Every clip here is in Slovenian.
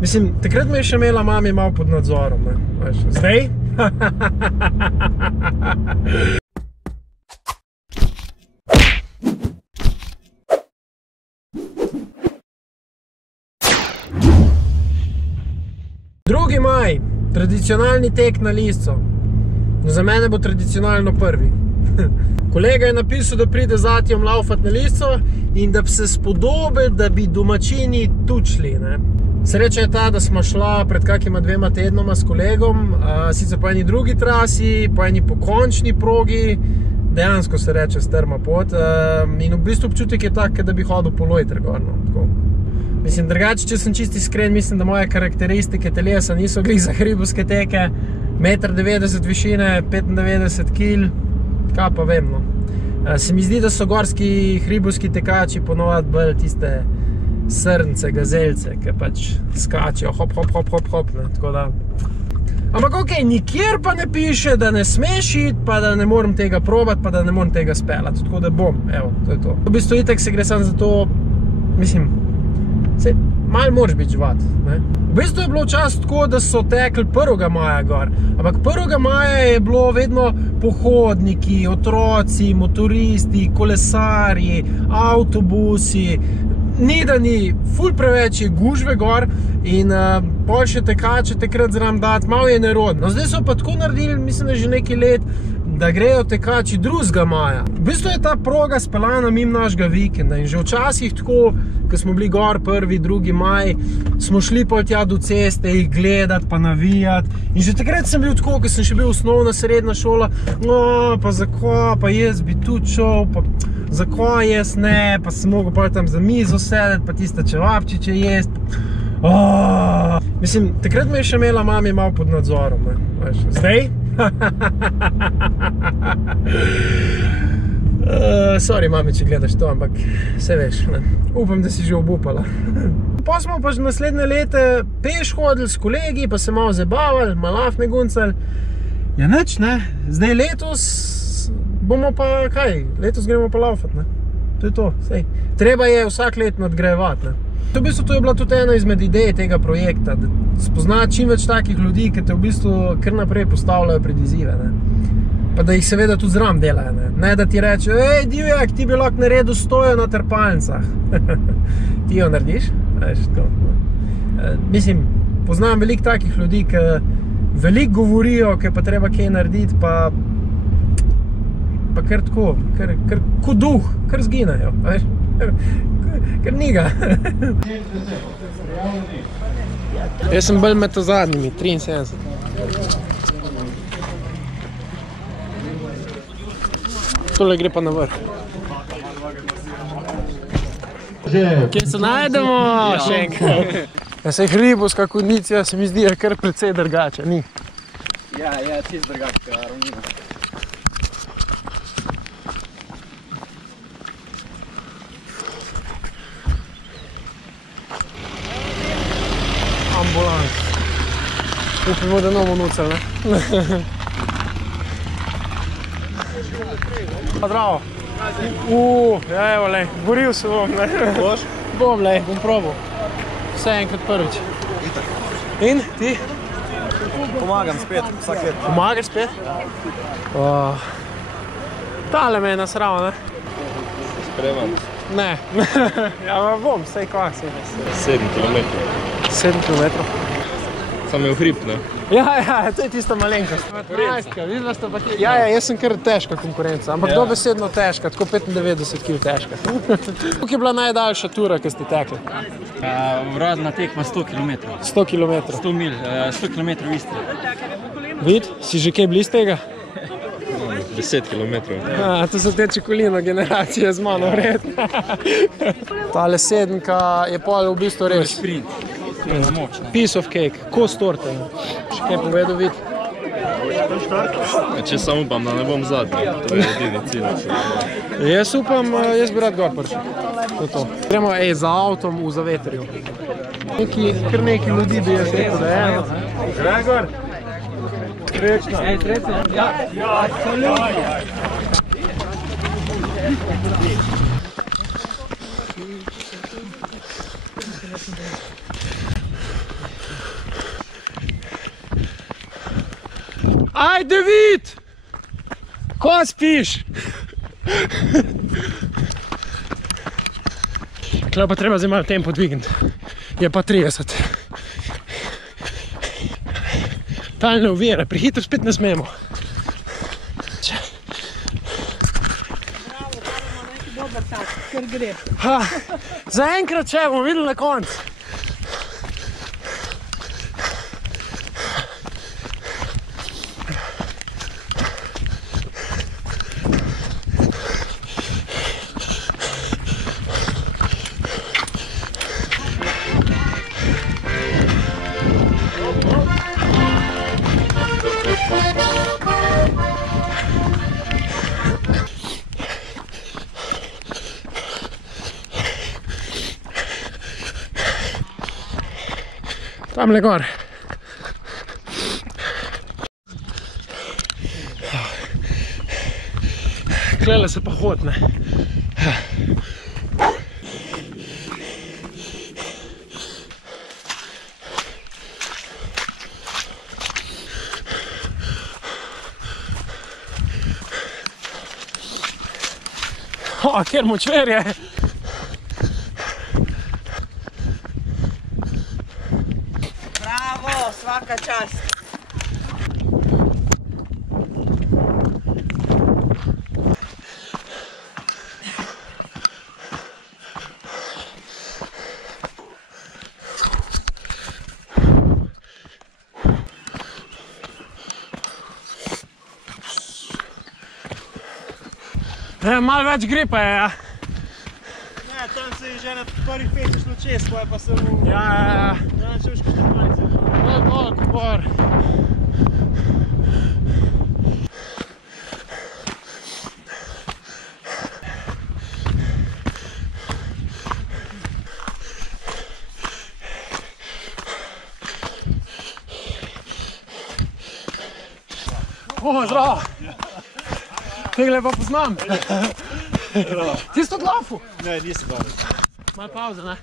Mislim, takrat me je še imela mami malo pod nadzorom, ne. Veš, zdaj? Drugi maj, tradicionalni tek na Liso. Za mene bo tradicionalno prvi. Kolega je napisal, da pride z Atijom laufat na Liso in da bi se spodobil, da bi domačini tučli, ne. Sreča je ta, da smo šla pred kakima 2 tednoma s kolegom, sicer po eni drugi trasi, po eni pokončni progi, dejansko se reče strma pot, in v bistvu občutek je tak, da bi hodil po lojter gor, no. Mislim, drugače, če sem čisti iskren, mislim, da moje karakteristike telesa niso glih za hribovske teke, 1,90 m višine, 95 kg, kaj pa vem, no. Se mi zdi, da so gorski hribovski tekači ponovadi bolj tiste srnce, gazelce, ki pač skačejo, hop, hop, hop, hop, hop, ne, tako da. Ampak okej, nikjer pa ne piše, da ne smeš iti, pa da ne moram tega probati, pa da ne moram tega speljati, tako da bom, evo, to je to. V bistvu itak se gre samo za to, mislim, malo moraš biti živat, ne. V bistvu je bilo včasih tako, da so tekli 1. maja gor, ampak 1. maja je bilo vedno pohodniki, otroci, motoristi, kolesarji, avtobusi, ni da ni, ful preveč je gužve gor in pol še tekače takrat zraven dati, malo je nerodno. Zdaj so pa tako naredili, mislim, da že nekaj let, da grejo tekači 2. maja. V bistvu je ta proga speljana mimo našega vikenda in že včasih tako, ko smo bili gor 1., 2. maj, smo šli pol tja do ceste, jih gledati pa navijati. In že takrat sem bil tako, ko sem še bil osnovna, srednja šola, no, pa zakaj, pa jaz bi tudi šel, pa zakaj jaz ne, pa sem mogel pol tam za mizo sedeti, pa tiste čevapčiče jesti. Mislim, takrat me je še imela mami malo pod nadzorom, ne. Veš, zdaj? Sorry, mami, če gledaš to, ampak vse veš, ne. Upam, da si že obupala. Pa smo pa že naslednje lete peš hodili s kolegi, pa se malo zabavali, malo lafne guncali. Ja, nič, ne. Zdaj letos bomo pa, kaj, letos gremo pa laufat, ne. To je to, sej. Treba je vsak let nadgrajevati, ne. V bistvu to je bila tudi ena izmed idej tega projekta, da spoznati čim več takih ljudi, ki te v bistvu kar naprej postavljajo pred izzive, ne. Pa da jih seveda tudi zraven delajo, ne. Ne, da ti reče, divjak, ti bi lahko naredil stojo na trpalnicah. Ti jo narediš? Veš, tako. Mislim, poznam veliko takih ljudi, ki veliko govorijo, ki pa treba kaj narediti, pa kar tako, kar ko duh, kar zginejo, veš. Ker ni ga. Jaz sem bolj med zadnjimi, 73. Tole gre pa na vrh. Kje se najdemo? Še enkrat. Ja, sej hribovska kondicija se mi zdi kar precej drugače, ni? Ja, čist drugačka ravnina. Ambulans. Upimo, da ne bomo nucali, ne? Zdravo. Evo, lej, boril se bom, ne? Boš? Bom, lej, bom probal. Vse enkrat prvič. In, ti? Pomagam spet, vsak let. Pomagaš spet? Tale me je nasral, ne? Spreman. Ne. Ja, bom, sej kva si. 7 kilometrov. 7 kilometrov. Sam je v hrib, ne? Ja, to je tista malenkost. Ja, jaz sem kar težka konkurenca, ampak dobesedno težka, tako 95 kg težka. Kako je bila najdaljša tura, ki ste tekli? Uradna tekma 100 km. 100 km. 100 mil, 100 km v Istri. Vid, si že kaj blizu tega? 10 km. To so te čekolino generacije z mano, vredno. Tale 7-ka je pol v bistvu res. Sprint. Piece of cake, kos torte. Še kaj povedal, Vid? Če sam upam, da ne bom zadnji, to je edini cilj. Jaz upam, jaz bi rad gor prišel. To je to. Gremo za avtom v Zavetrju. Kar neki ljudi bi jaz rekel, da je. Gre gor? Srečno. Srečno. Ja. Ajde, vid! Ko spiš? Tukaj pa treba zdaj malo tempo dvigniti. Je pa 30. Talne ovire, prehitro spet ne smemo. Bravo, pa imamo neki dober tak, ker gre. Zaenkrat še bomo videli na koncu. Tamle gor. Klele se pa hod, ne. Kjer močverje. Bravo, svaka čast. Malo več gripa je, ja. Ne, tam se je že na prvih 5 šlo čez, pa je pa se mu... Ja. Da ne čuš kot malice. Dol, gor. Zdravo. Tegle pa poznam. Ti si to glafu? Ne, nisem dobro. Malo pauze, ne?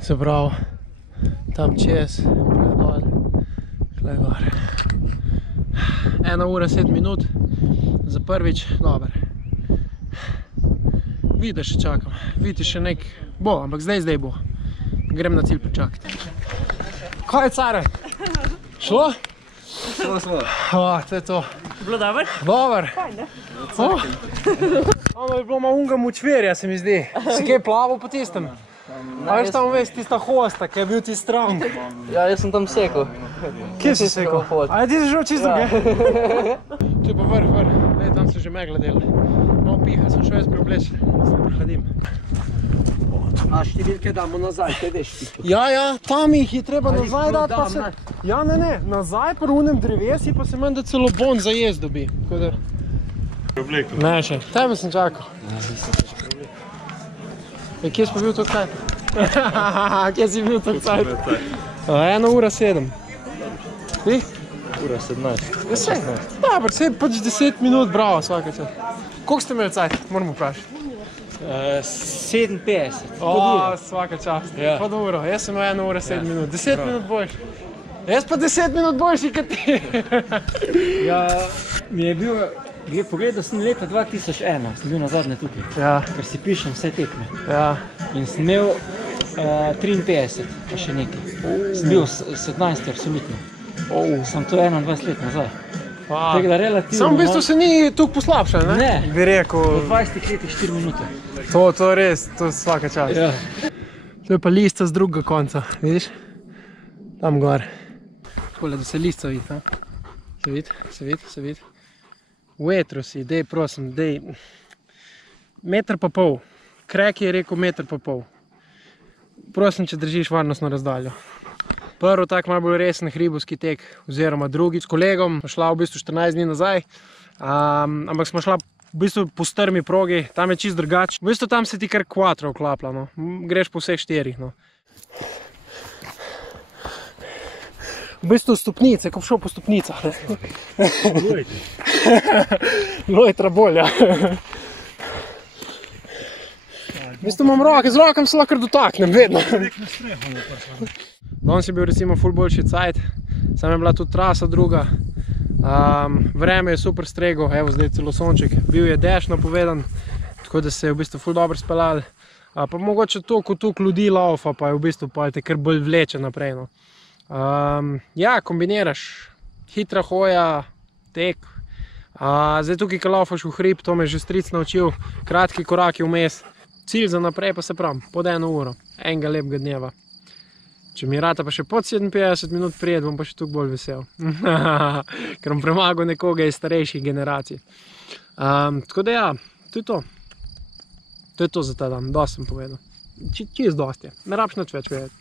Se pravi, tam čez, dol, tle gor. 1 ura 7 minut, za prvič, dober. Vidi, še čakam, vidi še nek, bo, ampak zdaj bo. Grem na cilj počakati. Kaj je, care? Šlo? Šlo. To je to. Bilo dober? Dober. Ono je bilo malo unga močverja, se mi zdi. Si kaj plaval po tistem? A veš tam veš, tista hosta, ki je bil ti strong. Ja, jaz sem tam sekal. Kje si sekal? A ti si šel čisto kaj? Tu je pa vrh. Lej, tam se že megla dela. Malo piha, sem šel jaz preobleč, da se prehladim. A številke damo nazaj, te veš ti. Ja, tam jih je treba nazaj dati, pa se... Ja, ne, nazaj pri unem drevesi, pa se meni da celo bon za jez dobi. Ne še, tebe sem čakal. Kje si pa bil toliko cajt? Kje si bil toliko cajt? 1 ura 7. Ti? Ura 17. Ja, sej. Dobar, sej pač 10 minut, bravo, svaka čas. Koliko ste imeli cajt? Moramo vprašati. 57. Svaka čast. Pod uro. Jaz sem imel 1 ura 7 minut. 10 minut boljši. Jaz pa 10 minut boljši kot ti. Ja, mi je bil, pogledal sem leta 2001, sem bil nazadnje tukaj, ker si pišem vse tekme. In sem imel 53, pa še nekaj. Sem bil 17 absolutno. Sem to 21 let nazaj. Tako da relativno... Sam v bistvu se ni tukaj poslabšal, ne? Ne. Bi rekel... V 20 letih 4 minute. To res, to je svaka čast. To je pa lista z drugega konca, vidiš? Tam gor. Takole, da se lista vidi, ne? Se vidi. V etru si, dej prosim, dej 1,5 metra. Krek je rekel 1,5 metra. Prosim, če držiš varnostno razdaljo. Prvo tak malo bolj resen hribovski tek, oziroma drugič s kolegom, šla v bistvu 14 dni nazaj, ampak smo šla v bistvu po strmi progi, tam je čist drugače. V bistvu tam se ti kar quattro vklapla, no. Greš po vseh 4, no. v bistvu stopnice, ko bi šel po stopnicah. Lojtra bolj, ja. V bistvu imam roke, z rokam se lahko dotaknem, vedno. Danes je bil recimo ful boljši cajt, sam je bila tudi trasa druga. Vreme je super strego, evo zdaj celo sonček. Bil je dež napovedan, tako da se je v bistvu ful dobro speljal. Pa mogoče toliko ljudi laufa, pa je v bistvu pa te kar bolj vleče naprej. No. Ja, kombiniraš hitra hoja, tek. Zdaj tukaj, ko laufaš v hrib, to me je že stric naučil, kratki koraki vmes. Cilj za naprej pa se pravim, pod 1 uro, enega lepega dneva. Če mi rata pa še pod 57 minut prijet, bom pa še tukaj bolj vesel. Ker bom premagal nekoga iz starejših generacij. Tako da ja, to je to. To je to za ta dan, dosti sem povedal. Čist dosti je, ne rabiš nič več vedeti.